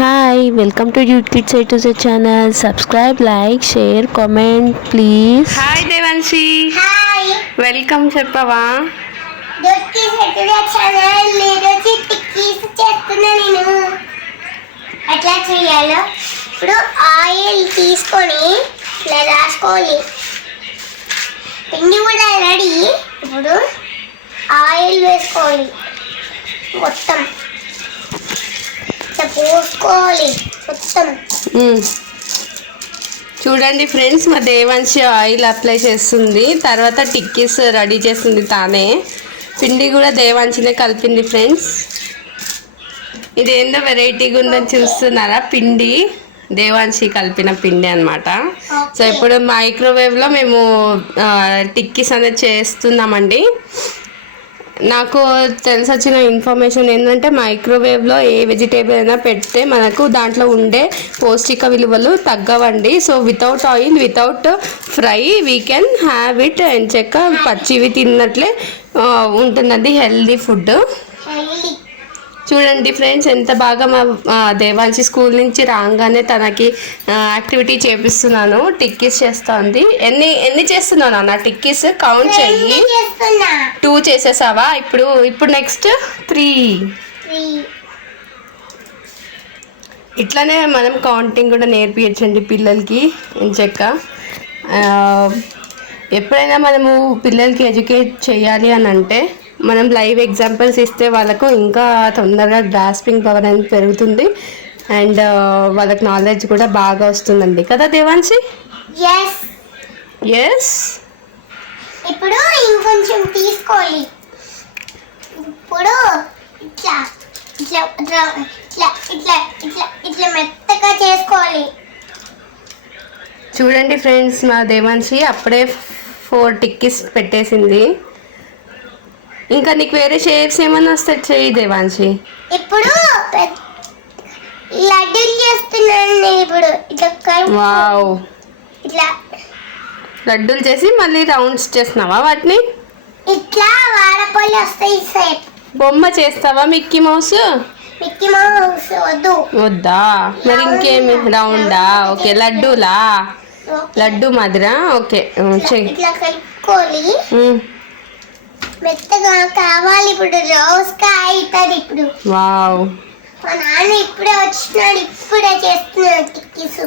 Hi, welcome to Kids A to Z channel. Subscribe, like, share, comment, please. Hi Devanshi, hi welcome చెప్పవా? Kids A to Z channel ఈరోజు టిక్కీస్ చేస్తున్నా నేను. ఎట్లా చేయాలో ఇప్పుడు ఆయిల్ తీసుకొని ఇలా రాసుకోవాలి. పిండి కూడా రెడీ. ఇప్పుడు ఆయిల్ వేసుకోవాలి, మొత్తం పోసుకోవాలి మొత్తం. చూడండి ఫ్రెండ్స్, మా దేవాన్షి ఆయిల్ అప్లై చేస్తుంది, తర్వాత టిక్కీస్ రెడీ చేస్తుంది తానే. పిండి కూడా దేవాన్షినే కలిపింది ఫ్రెండ్స్. ఇదేందో వెరైటీగా ఉందని చూస్తున్నారా? పిండి దేవాన్షి కలిపిన పిండి అనమాట. సో ఇప్పుడు మైక్రోవేవ్లో మేము టిక్కీస్ అనేది చేస్తున్నామండి. నాకు తెలిసి వచ్చిన ఇన్ఫర్మేషన్ ఏంటంటే మైక్రోవేవ్లో ఏ వెజిటేబుల్ అయినా పెడితే మనకు దాంట్లో ఉండే పౌష్టిక విలువలు తగ్గవండి. So without oil, without fry we can have it. ఎంచక్క పచ్చివి తిన్నట్లే ఉంటుందండి, హెల్దీ ఫుడ్. చూడండి ఫ్రెండ్స్, ఎంత బాగా మా దేవాన్షి స్కూల్ నుంచి రాగానే తనకి యాక్టివిటీ చేపిస్తున్నాను. టిక్కీస్ చేస్తుంది. ఎన్ని చేస్తున్నాను నా టిక్కీస్ కౌంట్ చెయ్యి. 2 చేసేసావా? ఇప్పుడు నెక్స్ట్ 3. ఇట్లానే మనం కౌంటింగ్ కూడా నేర్పించండి పిల్లలకి ఎంచక్క. ఎప్పుడైనా మనము పిల్లలకి ఎడ్యుకేట్ చేయాలి అని అంటే మనం లైవ్ ఎగ్జాంపుల్స్ ఇస్తే వాళ్ళకు ఇంకా తొందరగా గ్రాస్పింగ్ పవర్ అనేది పెరుగుతుంది అండ్ వాళ్ళకి నాలెడ్జ్ కూడా బాగా వస్తుందండి కదా దేవాన్షి? ఎస్. ఇప్పుడు ఇంకొంచెం తీసుకోవాలి. ఇప్పుడు ఇట్లా ఇట్లా ఇట్లా ఇట్లా ఇట్లా ఇట్లా మెత్తగా చేసుకోవాలి. చూడండి ఫ్రెండ్స్, మా దేవాన్షి అప్పుడే 4 టిక్కీస్ పెట్టేసింది. ఇంకా నీకు వేరే షేప్స్ ఏమన్నా వస్తే చెయ్యి దేవాన్షి. ఇప్పుడు లడ్డూలు చేస్తున్నాను. ఇప్పుడు ఇట్లా వావ్, ఇట్లా లడ్డూలు చేసి మళ్ళీ రౌండ్స్ చేస్తున్నావా వాటిని? ఇట్లా వాడపల్లి వస్తాయి. షేప్ బొమ్మ చేస్తావా? మిక్కీ మౌస్ వద్దా? మరి ఇంకేమి? రౌండా? ఓకే. లడ్డూలా? లడ్డు మాదిరా? ఓకే చెయ్యి. ఇట్లా కలుపుకోవాలి, మెత్తగా కావాలి. ఇప్పుడు రోజుగా అవుతుంది. ఇప్పుడు వావ్, మా నాన్న ఇప్పుడే వచ్చినాడు, ఇప్పుడే చేస్తున్నాడు టిక్కీస్.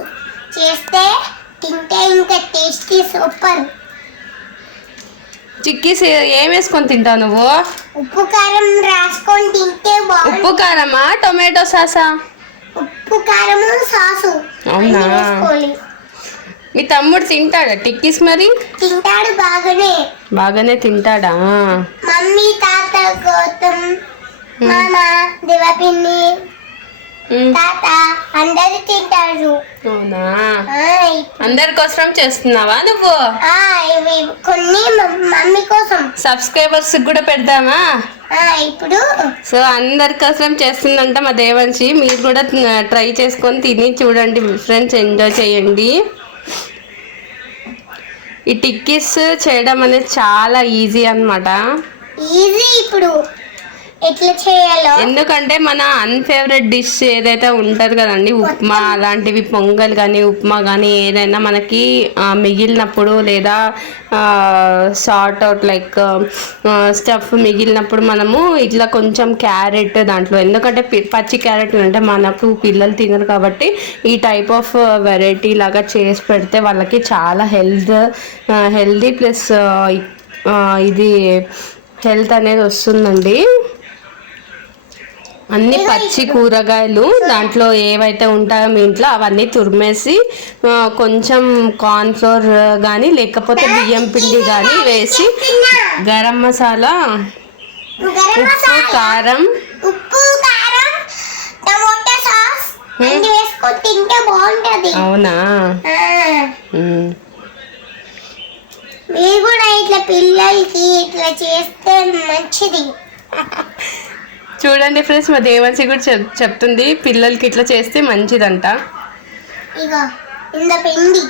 చేస్తే తింటే ఇంకా టేస్టీ సూపర్. చిక్కీస్ ఏం వేసుకొని తింటావు నువ్వు? ఉప్పు కారం రాసుకొని తింటే బాగుంటుంది. ఉప్పు కారమా, టొమాటో సాసా? ఉప్పు కారము సాసు. అవునా? వేసుకోవాలి. మీ తమ్ముడు తింటాడా టిక్కీస్? మరి తింటాడు, బాగానే తింటాడా? మమ్మీ, తాత, గౌతమ్, మామ, దేవపిన్ని, తాత అందరు తింటారు. అవునా? అందరి కోసం చేస్తున్నావా నువ్వు? ఇవి కొన్ని మమ్మీ కోసం. సబ్స్క్రైబర్స్ కూడా పెడదామా ఇప్పుడు? సో అందరి కోసం చేస్తుందంట మా దేవాన్షి. మీరు కూడా ట్రై చేసుకొని తిని చూడండి ఫ్రెండ్స్, ఎంజాయ్ చేయండి. ఈ టిక్కీస్ చేయడం అనేది చాలా ఈజీ అన్నమాట. ఇప్పుడు ఎట్లా చేయాలో, ఎందుకంటే మన అన్ఫేవరెట్ డిష్ ఏదైతే ఉంటుంది కదండి, ఉప్మా అలాంటివి, పొంగల్ కానీ ఉప్మా కానీ ఏదైనా మనకి మిగిలినప్పుడు లేదా సార్ట్ అవుట్ లైక్ స్టఫ్ మిగిలినప్పుడు మనము ఇట్లా కొంచెం క్యారెట్ దాంట్లో, ఎందుకంటే పచ్చి క్యారెట్ అంటే మనకు పిల్లలు తినరు కాబట్టి ఈ టైప్ ఆఫ్ వెరైటీ లాగా చేసి పెడితే వాళ్ళకి చాలా హెల్దీ ప్లస్ ఇది హెల్త్ అనేది వస్తుందండి. అన్ని పచ్చి కూరగాయలు దాంట్లో ఏవైతే ఉంటాయో మీ ఇంట్లో అవన్నీ తురిమేసి కొంచెం కార్న్ఫ్లోర్ కానీ లేకపోతే బియ్యం పిండి కానీ వేసి గరం మసాలా, ఉప్పు, కారం, టమోటా సాస్ అన్ని వేసుకొని తింటే బాగుంటది. అవునా? మీరు కూడా ఇట్లా పిల్లలకి ఇట్లా చేస్తే మంచిది. చూడండి ఫ్రెండ్స్, మా దేవాన్షి కూడా చెప్తుంది పిల్లలకి ఇట్లా చేస్తే మంచిదంట. ఇగో ఇంత పిండి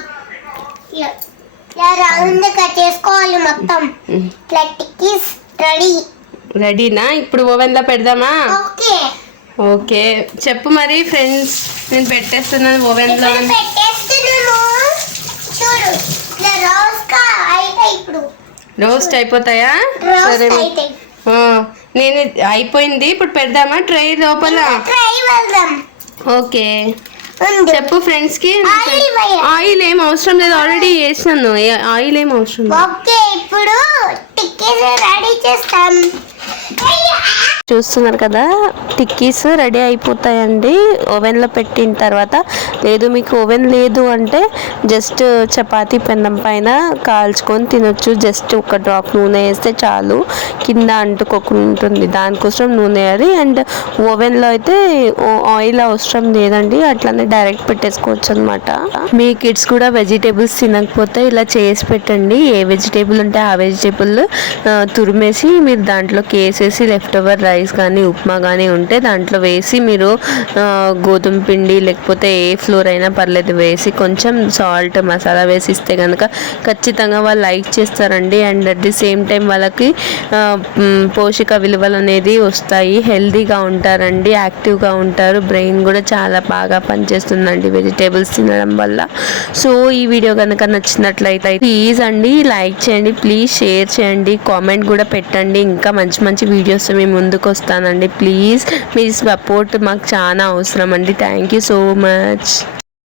ఇలా రౌండ్ గా చేసుకోవాలి మొత్తం. ఇట్లా టిక్కీస్ రెడీనా? ఇప్పుడు ఓవెన్ లో పెడదామా? ఓకే. ఓకే, చెప్పు మరి ఫ్రెండ్స్. నేను పెట్టేస్తున్నాను ఓవెన్లో. ఇప్పుడు పెట్టేస్తున్నాము. చూడు ఇట్లా ఇప్పుడు రోస్ట్ అయిపోతాయా? సరే, రోస్ట్ అయితే నేను అయిపోయింది. ఇప్పుడు పెడదామా ట్రై లోపల? ట్రై వెళ్దాం. ఓకే, ఉంది. చెప్పు ఫ్రెండ్స్ కి. ఆయిల్ వేయాలి. ఆయిల్ ఏం అవసరం లేదు, ఆల్రెడీ వేసాను. ఆయిల్ ఏం అవసరం లేదు. ఓకే, ఇప్పుడు టిక్కీస్ రెడీ చేస్తాం. చూస్తున్నారు కదా, టిక్కీస్ రెడీ అయిపోతాయండి ఓవెన్లో పెట్టిన తర్వాత. లేదు మీకు ఓవెన్ లేదు అంటే జస్ట్ చపాతీ పెన్నం పైన కాల్చుకొని తినొచ్చు. జస్ట్ ఒక డ్రాప్ నూనె వేస్తే చాలు, కింద అంటుకోకుంటుంది. దానికోసం నూనె వేయాలి. అండ్ ఓవెన్లో అయితే ఆయిల్ అవసరం లేదండి, అట్లానే డైరెక్ట్ పెట్టేసుకోవచ్చు అనమాట. మీ కిడ్స్ కూడా వెజిటేబుల్స్ తినకపోతే ఇలా చేసి పెట్టండి. ఏ వెజిటేబుల్ ఉంటే ఆ వెజిటేబుల్ తురిమేసి మీరు దాంట్లోకి వేసేసి లెఫ్ట్ ఓవర్ రైస్ కానీ ఉప్మా కానీ ఉంటే దాంట్లో వేసి మీరు గోధుమ పిండి లేకపోతే ఏ ఫ్లోర్ అయినా పర్లేదు వేసి కొంచెం సాల్ట్ మసాలా వేసి ఇస్తే కనుక ఖచ్చితంగా వాళ్ళు లైక్ చేస్తారండి. And at the same time వాళ్ళకి పోషక విలువలు అనేది వస్తాయి, హెల్తీగా ఉంటారండి, యాక్టివ్గా ఉంటారు. బ్రెయిన్ కూడా చాలా బాగా పనిచేస్తుందండి వెజిటేబుల్స్ తినడం వల్ల. సో ఈ వీడియో కనుక నచ్చినట్లయితే ప్లీజ్ అండి లైక్ చేయండి, ప్లీజ్ షేర్ చేయండి, కామెంట్ కూడా పెట్టండి. ఇంకా మంచి మంచి వీడియోస్ మేము ముందుకు వస్తానండి. ప్లీజ్ మీ సపోర్ట్ మాకు చాలా అవసరం అండి. Thank you so much.